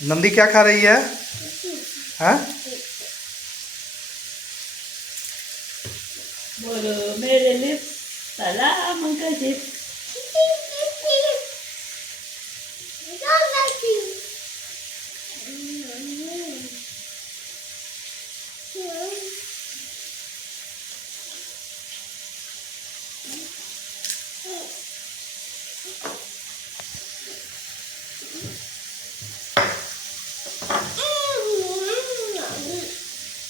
नंदी क्या खा रही है? हाँ? बोलो मेरे लिप्स सलाम अंकल जी।